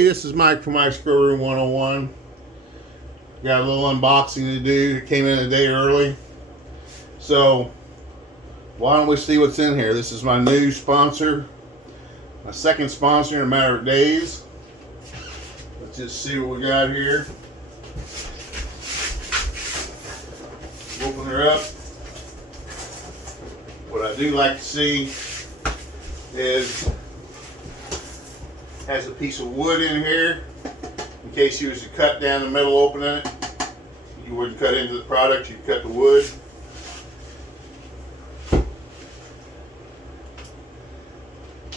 This is Mike from Mike's Grow Room 101. Got a little unboxing to do. It came in a day early. So, why don't we see what's in here? This is my new sponsor. My second sponsor in a matter of days. Let's just see what we got here. Open her up. What I do like to see is has a piece of wood in here in case you was to cut down the middle opening it. You wouldn't cut into the product, you'd cut the wood.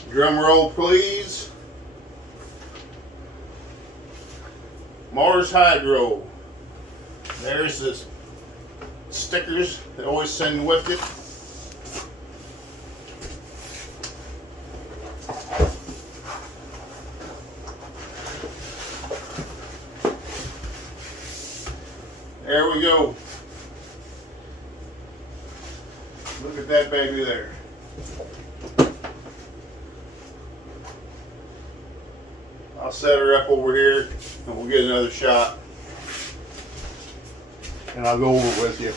Drum roll please. Mars Hydro. There's the stickers they always send with it. There we go. Look at that baby there. I'll set her up over here and we'll get another shot. And I'll go over it with you.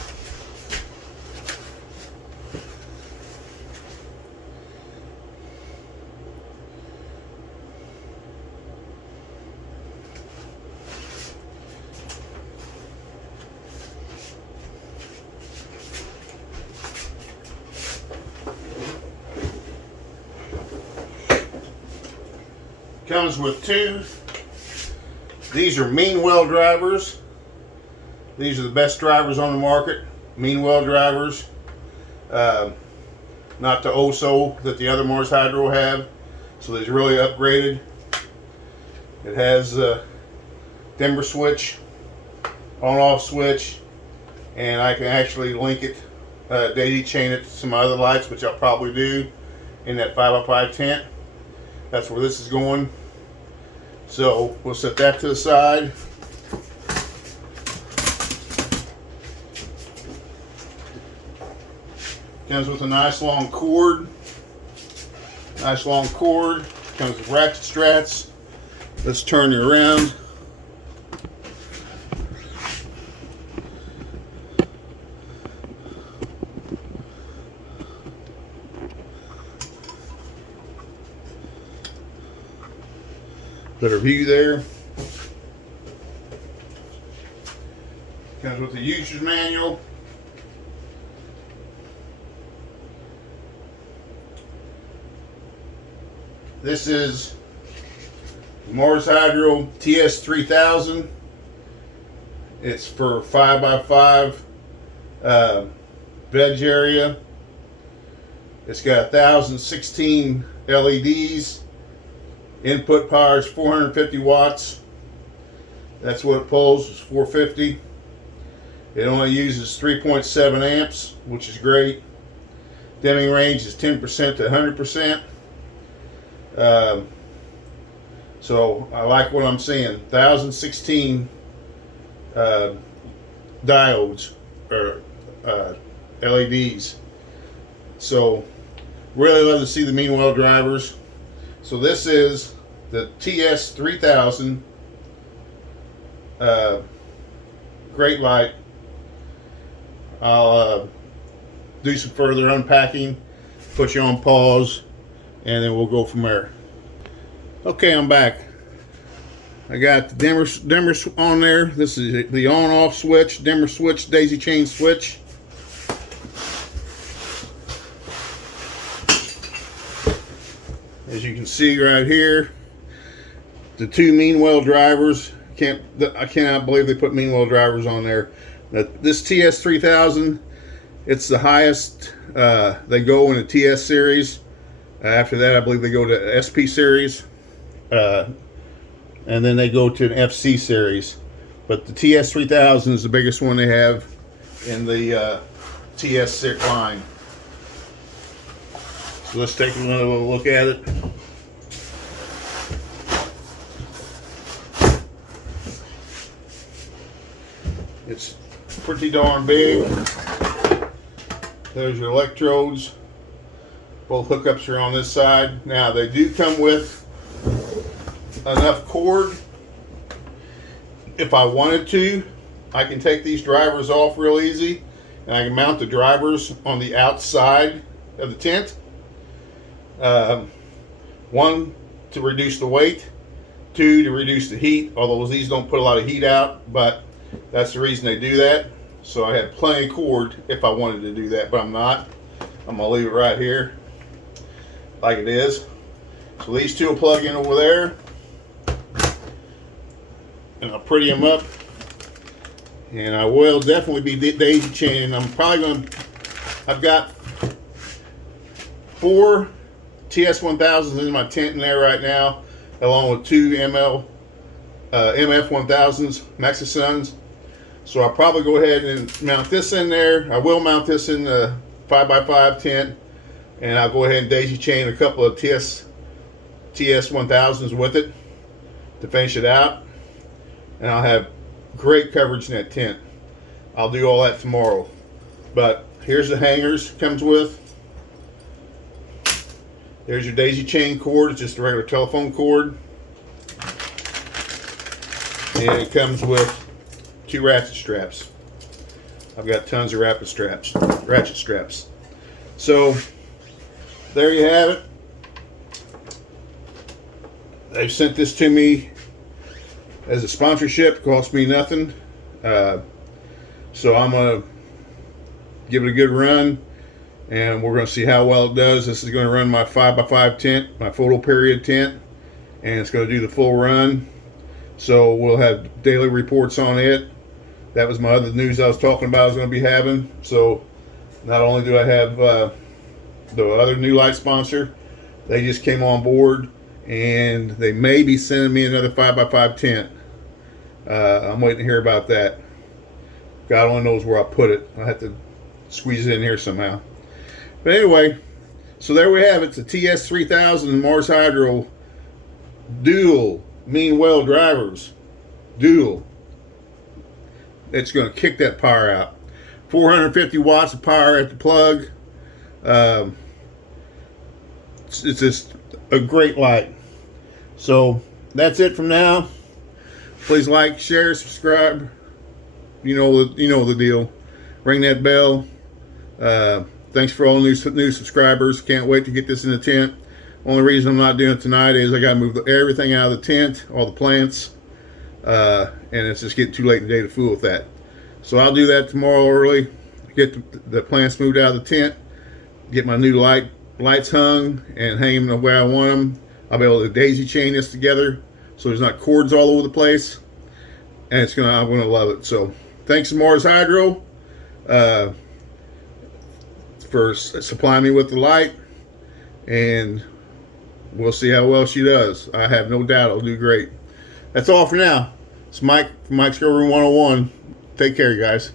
Comes with two. These are Meanwell drivers. These are the best drivers on the market. Meanwell drivers. Not the OSO that the other Mars Hydro have. So these really upgraded. It has a dimmer switch, on-off switch, and I can actually link it, daisy chain it to some other lights, which I'll probably do in that 5x5 tent. That's where this is going. So we'll set that to the side. Comes with a nice long cord. Nice long cord. Comes with ratchet strats. Let's turn it around. Better view there. Comes with the user's manual. This is Mars Hydro TS3000. It's for 5x5 veg area. It's got 1016 LEDs. Input power is 450 watts. That's what it pulls, is 450. It only uses 3.7 amps, which is great. Dimming range is 10% to 100%. So I like what I'm seeing. 1016 diodes or LEDs. So really love to see the Meanwell drivers. So this is the TS3000 great light. I'll do some further unpacking, put you on pause, and then we'll go from there. Okay, I'm back. I got the dimmer on there. This is the on-off switch, dimmer switch, daisy chain switch. As you can see right here, the two Meanwell drivers. I cannot believe they put Meanwell drivers on there. This TS3000, it's the highest they go in the TS series. After that, I believe they go to SP series, and then they go to an FC series. But the TS3000 is the biggest one they have in the TS line. So let's take another look at it. It's pretty darn big. There's your electrodes. Both hookups are on this side. Now they do come with enough cord. If I wanted to, I can take these drivers off real easy, and I can mount the drivers on the outside of the tent. One, to reduce the weight. Two, to reduce the heat, although these don't put a lot of heat out, but that's the reason they do that. So I had plenty of cord if I wanted to do that, but I'm not. I'm gonna leave it right here like it is. So these two will plug in over there, and I'll pretty them up. And I will definitely be daisy chaining. I'm probably gonna, I've got 4 TS1000s in my tent in there right now, along with 2 MF1000s, Maxisuns. So I'll probably go ahead and mount this in there. I will mount this in the 5x5 tent, and I'll go ahead and daisy chain a couple of TS1000s with it to finish it out. And I'll have great coverage in that tent. I'll do all that tomorrow. But here's the hangers it comes with. There's your daisy chain cord. It's just a regular telephone cord. And it comes with 2 ratchet straps. I've got tons of ratchet straps. So there you have it. They've sent this to me as a sponsorship. It cost me nothing. So I'm gonna give it a good run, and we're gonna see how well it does. This is gonna run my 5x5 tent, my photo period tent, and it's gonna do the full run. So we'll have daily reports on it. That was my other news I was talking about I was going to be having. So not only do I have the other new light sponsor, they just came on board, and they may be sending me another 5x5 tent. I'm waiting to hear about that. God only knows where I'll put it. I have to squeeze it in here somehow. But anyway, so there we have it. It's a TS3000 Mars Hydro dual mean well drivers. Dual. It's going to kick that power out. 450 watts of power at the plug. It's just a great light. So that's it from now. Please like, share, subscribe. You know the deal. Ring that bell. Thanks for all new subscribers. Can't wait to get this in the tent. Only reason I'm not doing it tonight is I got to move everything out of the tent, all the plants, and it's just getting too late in the day to fool with that. So I'll do that tomorrow early. Get the plants moved out of the tent. Get my new lights hung and hang them the way I want them. I'll be able to daisy chain this together so there's not cords all over the place, and I'm gonna love it. So thanks to Mars Hydro for supplying me with the light, and we'll see how well she does. I have no doubt it'll do great. That's all for now. It's Mike from Mike's Grow Room 101. Take care, you guys.